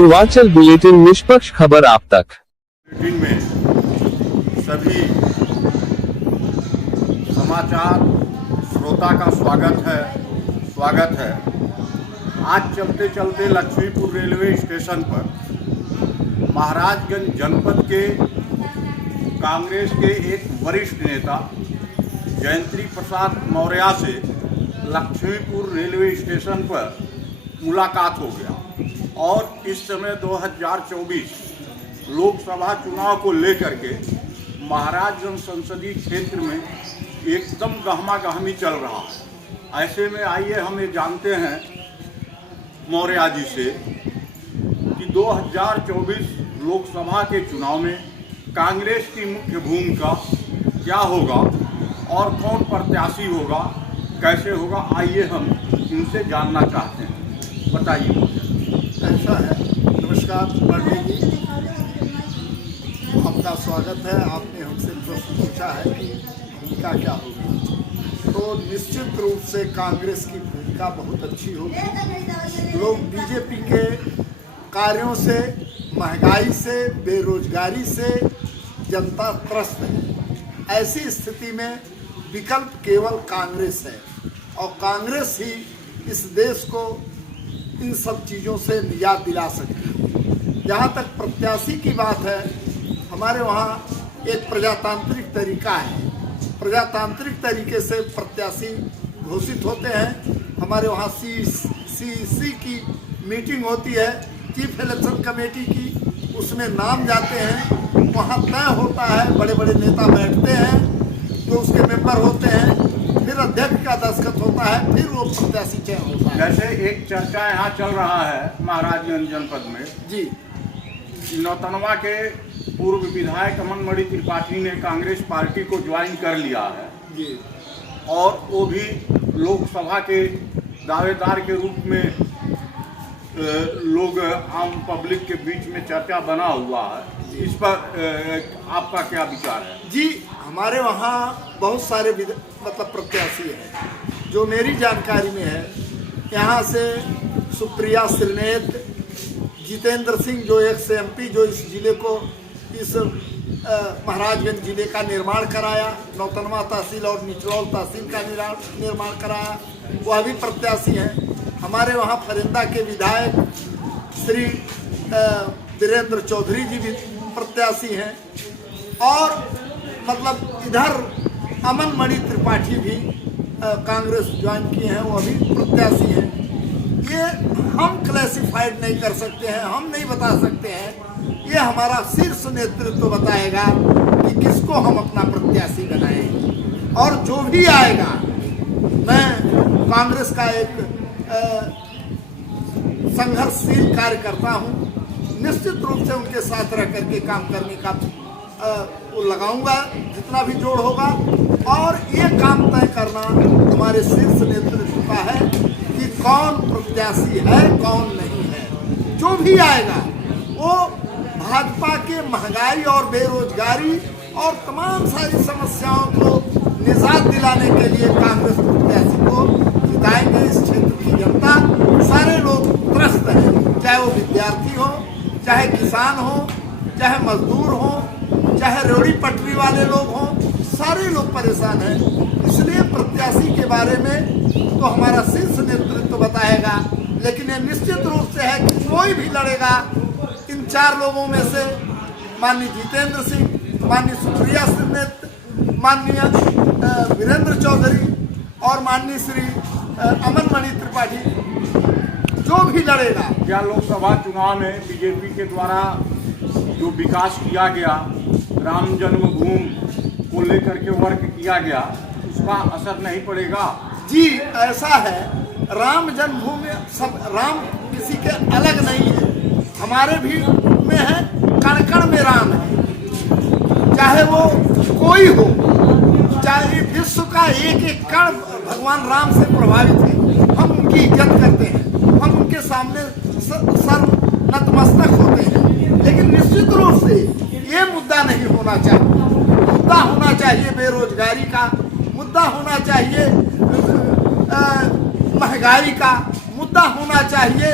Purvanchal bulletin निष्पक्ष खबर आप तक। बुलेटिन में सभी समाचार श्रोता का स्वागत है। आज चलते चलते लक्ष्मीपुर रेलवे स्टेशन पर महाराजगंज जनपद के कांग्रेस के एक वरिष्ठ नेता जयंती प्रसाद मौर्य से लक्ष्मीपुर रेलवे स्टेशन पर मुलाकात हो गया और इस समय 2024 लोकसभा चुनाव को लेकर के महाराजगंज संसदीय क्षेत्र में एकदम गहमा गहमी चल रहा है। ऐसे में आइए हम ये जानते हैं मौर्य जी से कि 2024 लोकसभा के चुनाव में कांग्रेस की मुख्य भूमिका क्या होगा और कौन प्रत्याशी होगा, कैसे होगा, आइए हम इनसे जानना चाहते हैं। बताइए। ऐसा है। नमस्कार पांडे जी, आपका स्वागत है। आपने हमसे प्रश्न पूछा है कि भूमिका क्या होगी, तो निश्चित रूप से कांग्रेस की भूमिका बहुत अच्छी होगी। लोग बीजेपी के कार्यों से, महंगाई से, बेरोजगारी से जनता त्रस्त है। ऐसी स्थिति में विकल्प केवल कांग्रेस है और कांग्रेस ही इस देश को इन सब चीज़ों से निजात दिला सकती है। जहाँ तक प्रत्याशी की बात है, हमारे वहाँ एक प्रजातांत्रिक तरीका है। प्रजातांत्रिक तरीके से प्रत्याशी घोषित होते हैं। हमारे वहाँ CEC की मीटिंग होती है, चीफ इलेक्शन कमेटी की, उसमें नाम जाते हैं, वहाँ तय होता है, बड़े बड़े नेता बैठते हैं जो उसके मेंबर होते हैं, फिर अध्यक्ष का दस्तखत होता है, फिर वो प्रत्याशी चयन होता है। जैसे एक चर्चा यहाँ चल रहा है महाराजगंज जनपद में जी, नौतनवा के पूर्व विधायक अमन मणि त्रिपाठी ने कांग्रेस पार्टी को ज्वाइन कर लिया है जी, और वो भी लोकसभा के दावेदार के रूप में लोग आम पब्लिक के बीच में चर्चा बना हुआ है। इस पर आपका क्या विचार है? जी, हमारे वहाँ बहुत सारे प्रत्याशी हैं जो मेरी जानकारी में है। यहाँ से सुप्रिया श्रीनेत, जितेंद्र सिंह जो एक्स MP, जो इस जिले को, इस महाराजगंज जिले का निर्माण कराया, नौतनवा तहसील और निचरौल तहसील का निर्माण कराया, वह भी प्रत्याशी हैं। हमारे वहाँ फरिंदा के विधायक श्री वीरेंद्र चौधरी जी भी प्रत्याशी हैं और इधर अमन मणि त्रिपाठी भी कांग्रेस ज्वाइन किए हैं, वो भी प्रत्याशी हैं। ये हम क्लासिफाइड नहीं कर सकते हैं, हम नहीं बता सकते हैं। ये हमारा शीर्ष नेतृत्व बताएगा कि किसको हम अपना प्रत्याशी बनाएं, और जो भी आएगा, मैं कांग्रेस का एक संघर्षशील कार्यकर्ता हूँ, निश्चित रूप से उनके साथ रह करके काम करने का वो लगाऊंगा जितना भी जोड़ होगा। और ये काम तय करना हमारे शीर्ष नेतृत्व का है कि कौन प्रत्याशी है, कौन नहीं है। जो भी आएगा वो भाजपा के महंगाई और बेरोजगारी और तमाम सारी समस्याओं को निजात दिलाने के लिए कांग्रेस प्रत्याशी को जिताएंगे। इस क्षेत्र की जनता, सारे लोग त्रस्त हैं, चाहे वो विद्यार्थी हो, चाहे किसान हो, चाहे मजदूर हो, चाहे रेहड़ी पटरी वाले लोग हों, सारे लोग परेशान हैं। इसलिए प्रत्याशी के बारे में तो हमारा शीर्ष नेतृत्व बताएगा, लेकिन ये निश्चित रूप से है कि कोई भी लड़ेगा इन चार लोगों में से, माननीय जितेंद्र सिंह, माननीय सुप्रिया श्रीनेत, माननीय वीरेंद्र चौधरी और माननीय श्री अमन मणि त्रिपाठी, जो भी लड़ेगा। क्या लोकसभा चुनाव में बीजेपी के द्वारा जो विकास किया गया, राम जन्मभूमि को लेकर के वर्क किया गया, उसका असर नहीं पड़ेगा? जी, ऐसा है। राम जन्मभूमि सब, राम किसी के अलग नहीं है, हमारे भी में है, कण कण में राम है। चाहे वो कोई हो, चाहे विश्व का एक एक कण भगवान राम से प्रभावित है, हम उनकी इज्जत करते हैं, हम उनके सामने सर नतमस्तक होते हैं। लेकिन निश्चित रूप से ये मुद्दा नहीं होना चाहिए। मुद्दा होना चाहिए बेरोजगारी का, मुद्दा होना चाहिए महंगाई का, मुद्दा होना चाहिए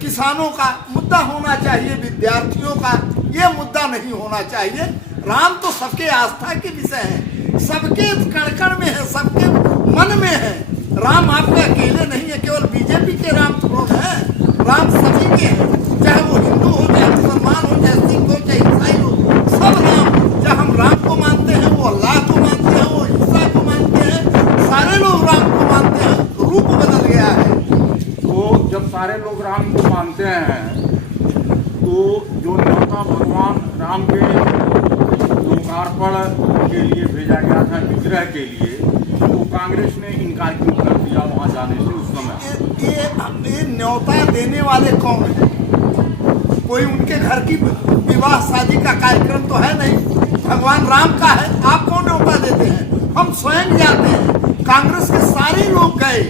किसानों का, मुद्दा होना चाहिए विद्यार्थियों का, ये मुद्दा नहीं होना चाहिए। राम तो सबके आस्था के विषय है, सबके कण-कण में है, सबके मन में है। राम आपके अकेले नहीं है, केवल बीजेपी के राम थोड़ा है, राम सभी के हैं, चाहे वो हिंदू हो, चाहे मुसलमान हो, चाहे सिख हो, चाहे ईसाई हो, सब राम। जब हम राम को मानते हैं, वो अल्लाह को मानते हैं, वो ईसा को मानते हैं, सारे लोग राम को मानते हैं, रूप बदल गया है। तो जब सारे लोग राम को मानते हैं तो जो न्योता भगवान राम के लोकार्पण के लिए भेजा गया था विग्रह के लिए, तो कांग्रेस ने इनकार क्यों कर दिया वहाँ जाने से उस समय? ये न्योता देने वाले कौन है? कोई उनके घर की विवाह शादी का कार्यक्रम तो है नहीं, भगवान राम का है, आप कौन न्योता देते हैं? हम स्वयं जाते हैं। कांग्रेस के सारे लोग गए,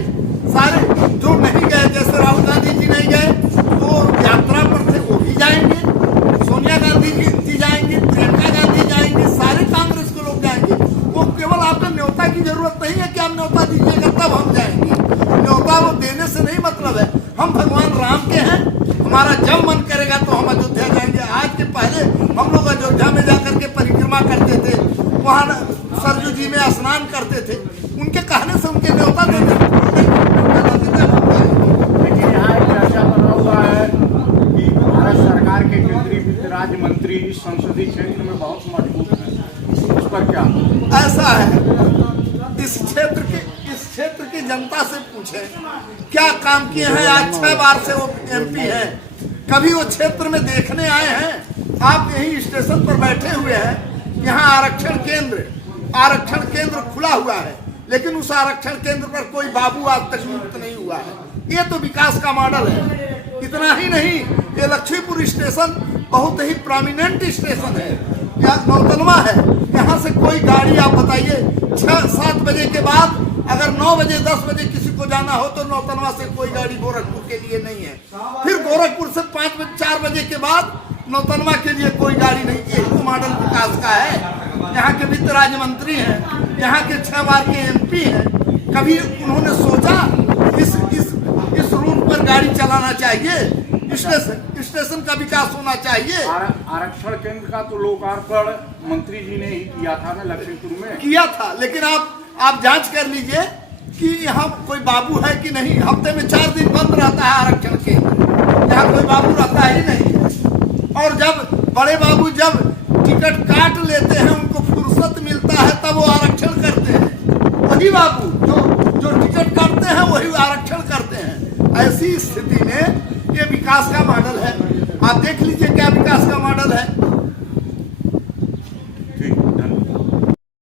सारे जो नहीं गए, जैसे राहुल गांधी जी नहीं गए, वो यात्रा पर थे, वो भी जाएंगे, सोनिया गांधी जी जाएंगे, प्रियंका गांधी जाएंगे, सारे कांग्रेस के लोग जाएंगे। वो केवल आपको न्योता की जरूरत नहीं है कि आप न्योता दीजिएगा तब हम जाएंगे, न्योता वो देने से नहीं मतलब है। हम भगवान राम के हैं, हमारा जब मन करेगा तो हम अयोध्या जाएंगे। आज के पहले हम लोग अयोध्या में जाकर के परिक्रमा करते थे, वहाँ सरयू जी में स्नान करते थे, उनके कहने से उनके न्योता देते थे। लेकिन यहाँ एक चर्चा बना हुआ है कि भारत सरकार के केंद्रीय वित्त राज्य मंत्री इस संसदीय क्षेत्र में बहुत मजबूत हैं, उस पर क्या? ऐसा है, इस क्षेत्र की जनता से पूछे क्या काम किए हैं। आज 6 बार से वो MP हैं, कभी वो क्षेत्र में देखने आए हैं? आप यही स्टेशन पर बैठे हुए हैं, यहाँ आरक्षण केंद्र खुला हुआ है, लेकिन उस आरक्षण केंद्र पर कोई बाबू आज तक नियुक्त नहीं हुआ है। ये तो विकास का मॉडल है। इतना ही नहीं, ये लक्ष्मीपुर स्टेशन बहुत ही प्रोमिनेंट स्टेशन है, यहाँ नौतनवा है, यहाँ से कोई गाड़ी आप बताइए 6-7 बजे के बाद, अगर 9 बजे 10 बजे किसी को जाना हो तो नौतनवा से कोई गाड़ी गोरखपुर के लिए नहीं है। फिर गोरखपुर से 4 बजे के बाद नौतनवा के लिए कोई गाड़ी नहीं। यही तो मॉडल विकास का है। यहाँ के वित्त राज्य मंत्री हैं, यहाँ के 6 बार के MP हैं, कभी उन्होंने सोचा इस रूट पर गाड़ी चलाना चाहिए, स्टेशन का विकास होना चाहिए। आरक्षण केंद्र का तो लोकार्पण मंत्री जी ने ही किया था ना, लखीमपुर में किया था, लेकिन आप जांच कर लीजिए कि यहाँ कोई बाबू है कि नहीं। हफ्ते में 4 दिन बंद रहता है आरक्षण केंद्र, यहाँ कोई बाबू रहता ही नहीं। और जब बड़े बाबू जब टिकट काट लेते हैं, उनको फुर्सत मिलता है, तब वो आरक्षण करते हैं। वही बाबू जो टिकट काटते हैं वही आरक्षण करते हैं। ऐसी स्थिति में ये विकास का मॉडल है। आप देख लीजिए क्या विकास का मॉडल है।